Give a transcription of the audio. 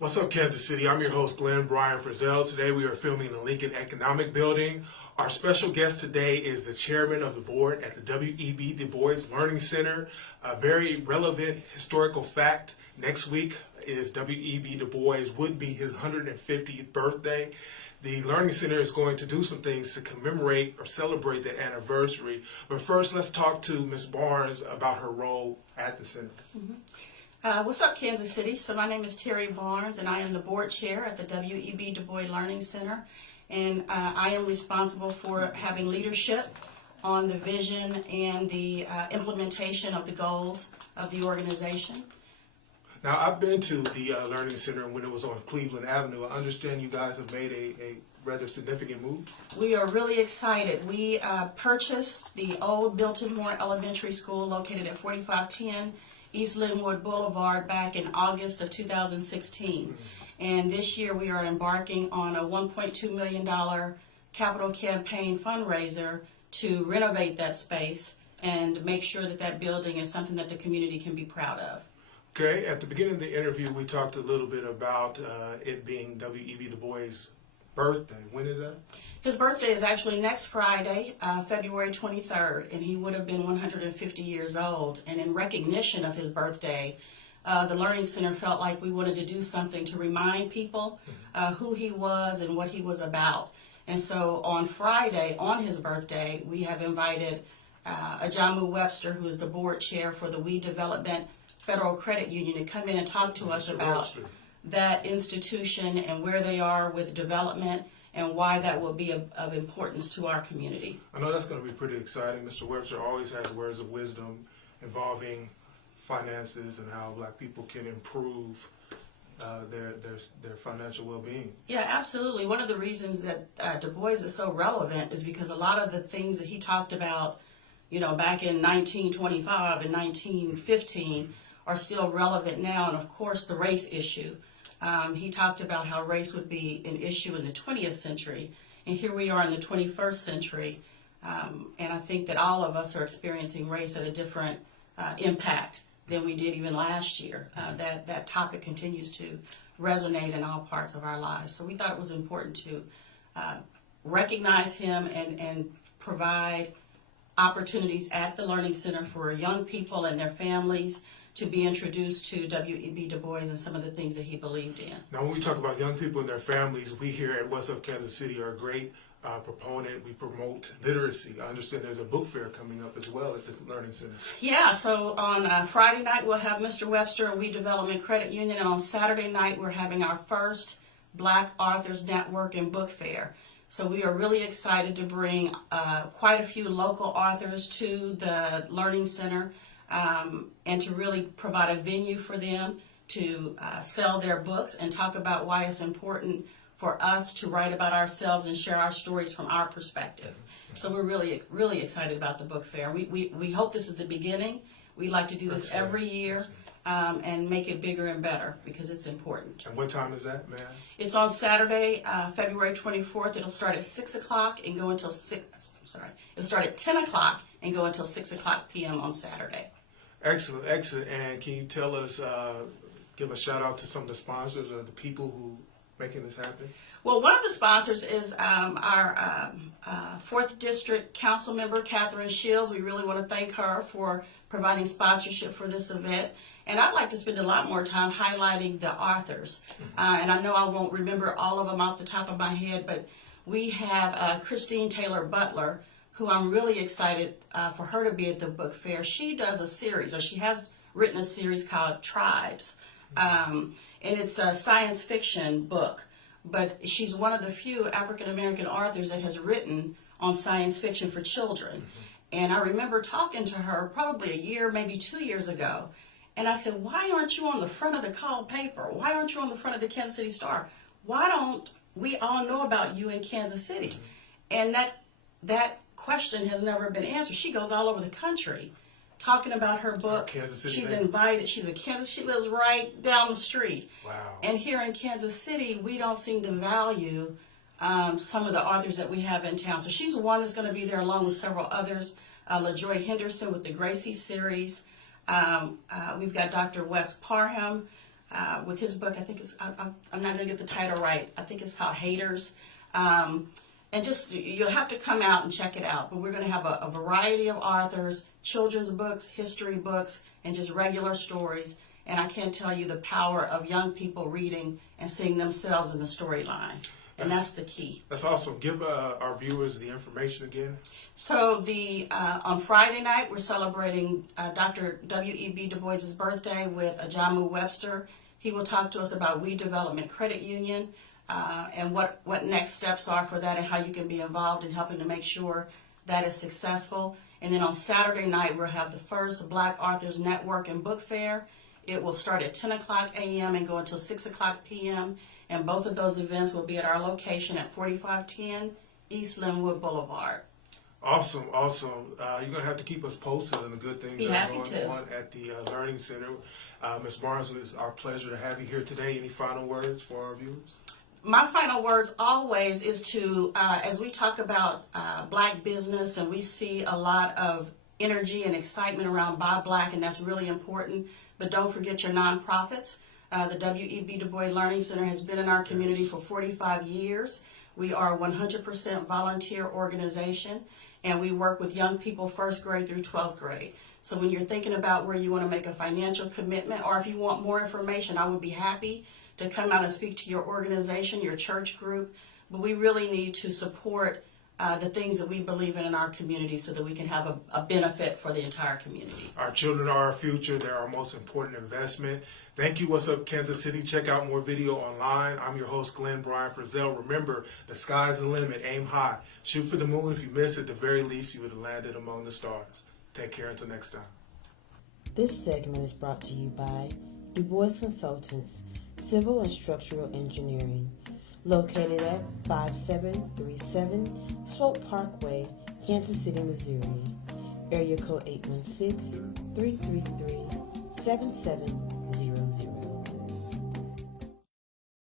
What's up, Kansas City? I'm your host, Glenn Brian Frizzell. Today we are filming in the Lincoln Economic Building. Our special guest today is the chairman of the board at the W.E.B. DuBois Learning Center. A very relevant historical fact. Next week is W.E.B. DuBois would be his 150th birthday. The Learning Center is going to do some things to commemorate or celebrate that anniversary. But first, let's talk to Ms. Barnes about her role at the center. What's up, Kansas City? So my name is Terri Barnes, and I am the board chair at the W.E.B. DuBois Learning Center. And I am responsible for having leadership on the vision and the implementation of the goals of the organization. Now, I've been to the Learning Center when it was on Cleveland Avenue. I understand you guys have made a rather significant move. We are really excited. We purchased the old Biltmore Elementary School located at 4510 East Linwood Boulevard back in August of 2016. And this year we are embarking on a $1.2 million capital campaign fundraiser to renovate that space and make sure that that building is something that the community can be proud of. Okay, at the beginning of the interview, we talked a little bit about it being W.E.B. DuBois' birthday. When is that? His birthday is actually next Friday, February 23rd, and he would have been 150 years old. And in recognition of his birthday, the Learning Center felt like we wanted to do something to remind people who he was and what he was about. And so on Friday, on his birthday, we have invited Ajamu Webster, who is the board chair for the W.E.B Development Federal Credit Union, to come in and talk to us about that institution and where they are with development and why that will be of importance to our community. I know that's going to be pretty exciting. Mr. Webster always has words of wisdom involving finances and how black people can improve their financial well-being. Yeah, absolutely. One of the reasons that Du Bois is so relevant is because a lot of the things that he talked about, back in 1925 and 1915 are still relevant now. And of course, the race issue. He talked about how race would be an issue in the 20th century, and here we are in the 21st century, and I think that all of us are experiencing race at a different impact than we did even last year. That topic continues to resonate in all parts of our lives, so we thought it was important to recognize him and provide opportunities at the Learning Center for young people and their families to be introduced to W.E.B. Du Bois and some of the things that he believed in. Now, when we talk about young people and their families, we here at What's Up Kansas City are a great proponent. We promote literacy. I understand there's a book fair coming up as well at this Learning Center. Yeah, so on Friday night we'll have Mr. Webster and W.E.B Development Credit Union, and on Saturday night we're having our first Black Authors Network and book fair. So we are really excited to bring quite a few local authors to the Learning Center and to really provide a venue for them to sell their books and talk about why it's important for us to write about ourselves and share our stories from our perspective. So we're really, really excited about the book fair. We hope this is the beginning. We like to do this every year and make it bigger and better because it's important. And what time is that, ma'am? It's on Saturday, February 24th. It'll start at 6 o'clock and go until it'll start at 10 o'clock and go until 6 o'clock p.m. on Saturday. Excellent, excellent. And can you tell us, give a shout out to some of the sponsors or the people who making this happen? Well, one of the sponsors is our 4th District Council member, Catherine Shields. We really want to thank her for providing sponsorship for this event. And I'd like to spend a lot more time highlighting the authors. And I know I won't remember all of them off the top of my head, but we have Christine Taylor Butler, who I'm really excited for her to be at the book fair. She does a series, or she has written a series called Tribes. And it's a science fiction book. But she's one of the few African-American authors that has written on science fiction for children. And I remember talking to her probably a year, maybe 2 years ago. And I said, why aren't you on the front of the Call paper? Why aren't you on the front of the Kansas City Star? Why don't we all know about you in Kansas City? And that question has never been answered. She goes all over the country talking about her book. Kansas City, she's invited. She's a Kansas. She lives right down the street. Wow. And here in Kansas City, we don't seem to value some of the authors that we have in town. So she's one that's going to be there along with several others. LaJoy Henderson with the Gracie series. We've got Dr. Wes Parham. with his book. I think I'm not going to get the title right. I think it's called Haters. And just, you'll have to come out and check it out. But we're going to have a variety of authors, children's books, history books, and just regular stories. And I can't tell you the power of young people reading and seeing themselves in the storyline. And that's the key. That's awesome. Give our viewers the information again. So on Friday night, we're celebrating Dr. W.E.B. Du Bois' birthday with Ajamu Webster. He will talk to us about We Development Credit Union and what next steps are for that and how you can be involved in helping to make sure that is successful. And then on Saturday night, we'll have the first Black Authors Network and Book Fair. It will start at 10 o'clock a.m. and go until 6 o'clock p.m. And both of those events will be at our location at 4510 East Linwood Boulevard. Awesome. You're going to have to keep us posted on the good things that are going on at the Learning Center. Ms. Barnes, it's our pleasure to have you here today. Any final words for our viewers? My final words always is to, as we talk about Black business, and we see a lot of energy and excitement around Buy Black, and that's really important, but don't forget your nonprofits. The W.E.B. Du Bois Learning Center has been in our community for 45 years. We are a 100% volunteer organization, and we work with young people 1st grade through 12th grade. So when you're thinking about where you want to make a financial commitment, or if you want more information, I would be happy to come out and speak to your organization, your church group. But we really need to support the things that we believe in our community so that we can have a benefit for the entire community. Our children are our future. They're our most important investment. Thank you. What's up, Kansas City? Check out more video online. I'm your host, Glenn Bryan Frizzell. Remember, the sky's the limit. Aim high. Shoot for the moon. If you miss it, at the very least, you would have landed among the stars. Take care until next time. This segment is brought to you by DuBois Consultants, Civil and Structural Engineering, located at 5737 Swope Parkway, Kansas City, Missouri. Area code 816-333-77